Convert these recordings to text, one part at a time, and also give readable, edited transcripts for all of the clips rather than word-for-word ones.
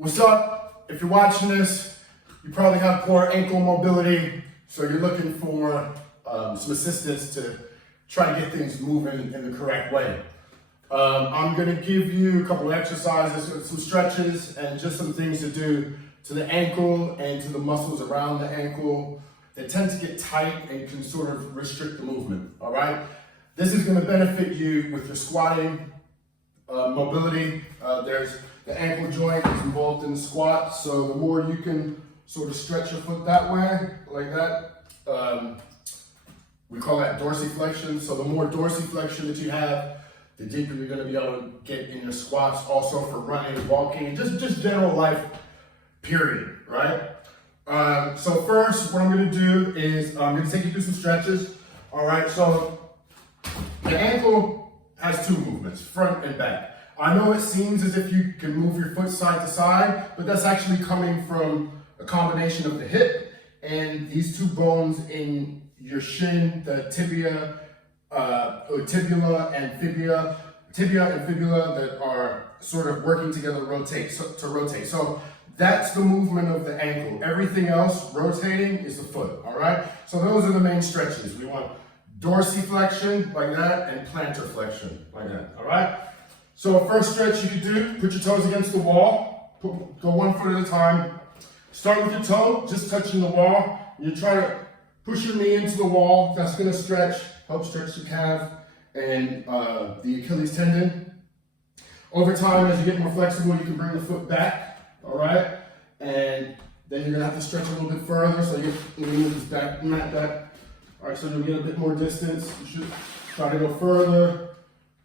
What's up? If you're watching this, you probably have poor ankle mobility, so you're looking for some assistance to try to get things moving in the correct way. I'm gonna give you a couple of exercises, some stretches, and just some things to do to the ankle and to the muscles around the ankle that tend to get tight and can sort of restrict the movement, all right? This is gonna benefit you with your squatting mobility. There's the ankle joint is involved in the squat, so the more you can sort of stretch your foot that way, like that, we call that dorsiflexion. So the more dorsiflexion that you have, the deeper you're going to be able to get in your squats, also for running, walking, just general life, period, right? So first, what I'm going to do is I'm going to take you through some stretches. All right, so the ankle has two movements, front and back. I know it seems as if you can move your foot side to side, but that's actually coming from a combination of the hip and these two bones in your shin, the tibia, or tibula and fibula, that are sort of working together to rotate. So that's the movement of the ankle. Everything else rotating is the foot, all right? So those are the main stretches. We want dorsiflexion like that and plantar flexion like that, all right? So a first stretch you could do, put your toes against the wall, go 1 foot at a time. Start with your toe, just touching the wall. You try to push your knee into the wall. That's gonna help stretch the calf and the Achilles tendon. Over time, as you get more flexible, you can bring the foot back, all right? And then you're gonna have to stretch a little bit further, so you move this back, mat back. All right, so you'll get a bit more distance. You should try to go further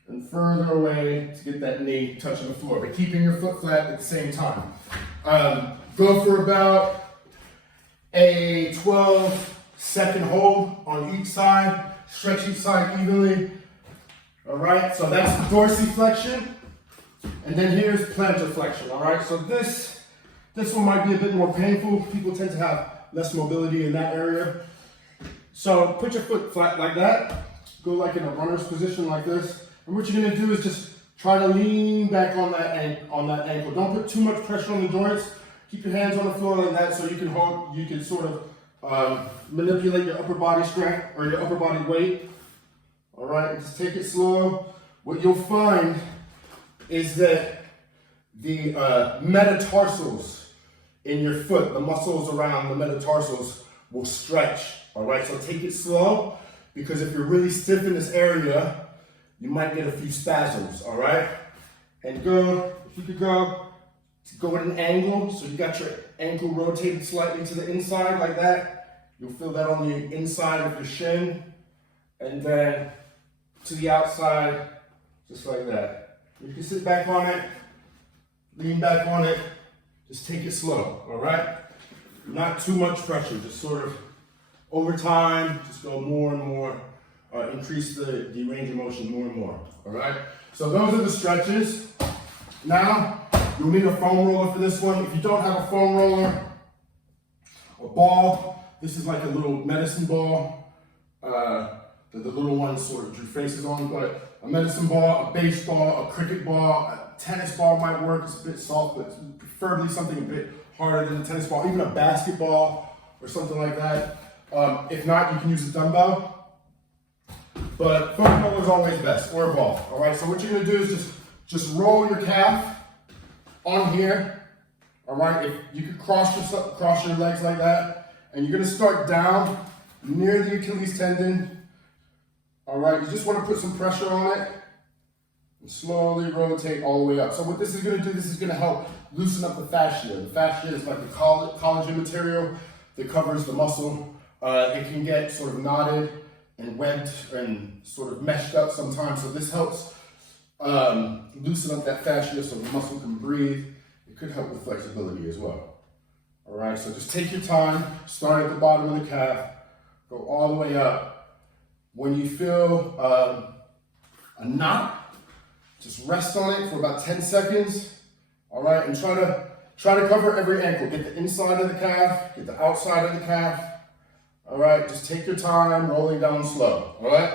and further away to get that knee touching the floor, but keeping your foot flat at the same time. Go for about a 12-second hold on each side. Stretch each side evenly. All right, so that's dorsiflexion. And then here's plantar flexion, all right? So this one might be a bit more painful. People tend to have less mobility in that area. So put your foot flat like that. Go like in a runner's position like this. And what you're gonna do is just try to lean back on that ankle. Don't put too much pressure on the joints. Keep your hands on the floor like that so you can sort of manipulate your upper body strength or your upper body weight. All right, just take it slow. What you'll find is that the metatarsals in your foot, the muscles around the metatarsals will stretch. All right, so take it slow, because if you're really stiff in this area, you might get a few spasms, all right? And if you could go at an angle, so you got your ankle rotated slightly to the inside like that. You'll feel that on the inside of your shin, and then to the outside, just like that. You can sit back on it, lean back on it, just take it slow, all right? Not too much pressure, just sort of over time, just go more and more. Increase the range of motion more and more, all right? So those are the stretches. Now, you'll need a foam roller for this one. If you don't have a foam roller, a ball, this is like a little medicine ball that the little ones sort of drew faces on, but a medicine ball, a baseball, a cricket ball, a tennis ball might work. It's a bit soft, but preferably something a bit harder than a tennis ball, even a basketball or something like that. If not, you can use a dumbbell. But foam roller is always best, or a ball, all right? So what you're gonna do is just roll your calf on here, all right? If you could cross your legs like that, and you're gonna start down near the Achilles tendon, all right? You just wanna put some pressure on it, and slowly rotate all the way up. So what this is gonna do, this is gonna help loosen up the fascia. The fascia is like the collagen material that covers the muscle. It can get sort of knotted and webbed and sort of meshed up sometimes. So this helps loosen up that fascia so the muscle can breathe. It could help with flexibility as well. All right, so just take your time, start at the bottom of the calf, go all the way up. When you feel a knot, just rest on it for about 10 seconds. All right, and try to cover every ankle. Get the inside of the calf, get the outside of the calf. All right, just take your time, rolling down slow, all right?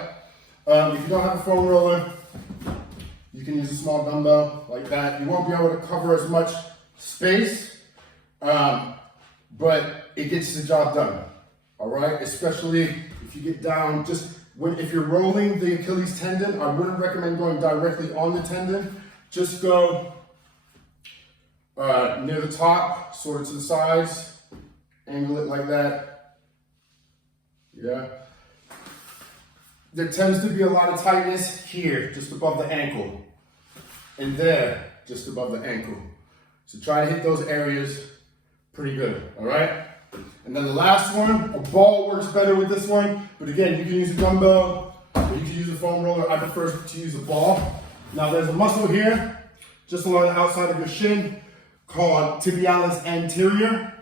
If you don't have a foam roller, you can use a small dumbbell like that. You won't be able to cover as much space, but it gets the job done. All right, especially if you get down, if you're rolling the Achilles tendon, I wouldn't recommend going directly on the tendon. Just go near the top, sort of to the sides, angle it like that. Yeah. There tends to be a lot of tightness here, just above the ankle, and there, just above the ankle. So try to hit those areas pretty good, all right? And then the last one, a ball works better with this one, but again, you can use a dumbbell, or you can use a foam roller. I prefer to use a ball. Now there's a muscle here, just along the outside of your shin, called Tibialis Anterior.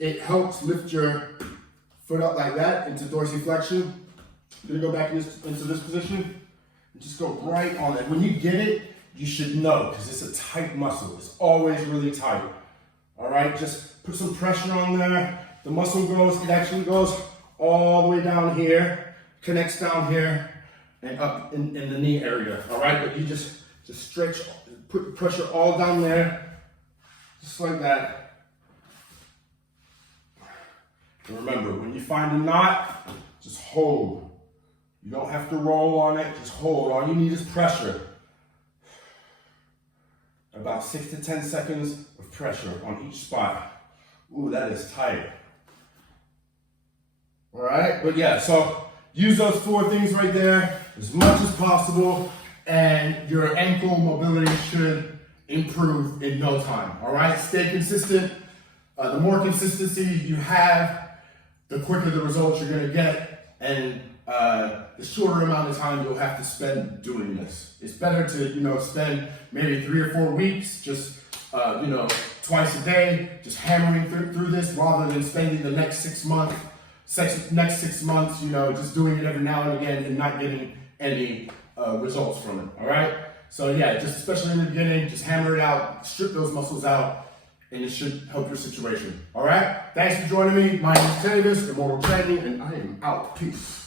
It helps lift your foot up like that into dorsiflexion. You're gonna go back into this position and just go right on it. When you get it, you should know, because it's a tight muscle. It's always really tight. All right, just put some pressure on there. The muscle it actually goes all the way down here, connects down here, and up in the knee area. All right, but you just stretch, put pressure all down there, just like that. And remember, when you find a knot, just hold. You don't have to roll on it, just hold. All you need is pressure. About 6 to 10 seconds of pressure on each spot. Ooh, that is tight. All right, but yeah, so use those 4 things right there as much as possible, and your ankle mobility should improve in no time. All right, stay consistent. The more consistency you have, the quicker the results you're gonna get, and the shorter amount of time you'll have to spend doing this. It's better to, spend maybe 3 or 4 weeks just, twice a day, just hammering through this, rather than spending the next 6 months, just doing it every now and again and not getting any results from it. All right. So yeah, just especially in the beginning, just hammer it out, strip those muscles out, and it should help your situation. All right. Thanks for joining me. My name is Tay.G, Immortal Training, and I am out. Peace.